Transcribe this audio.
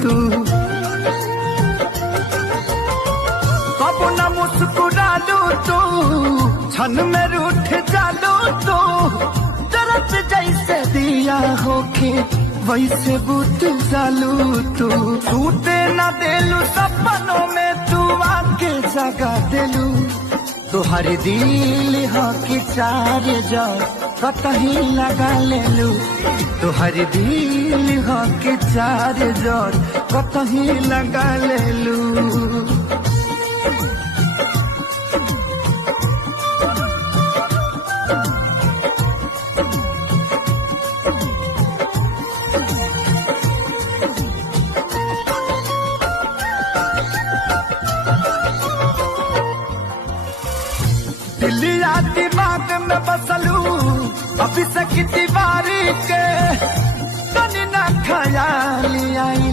तू, कब न मुस्कुरालू तू, क्षण में रूठ जालू तू, तरफ जैसे दिया होके वैसे बुत जालू तू, टूटे न देलू सपनों में तू आके जगा देलू, तुहर दिल हो कि चार जा कतही लगा लेलू, तुहर दिल हो कि चार जा कतही लगा लेलू। दिलिया दिमाग में बसलू अभी से दीवारी के तनी ना ख्याल आई,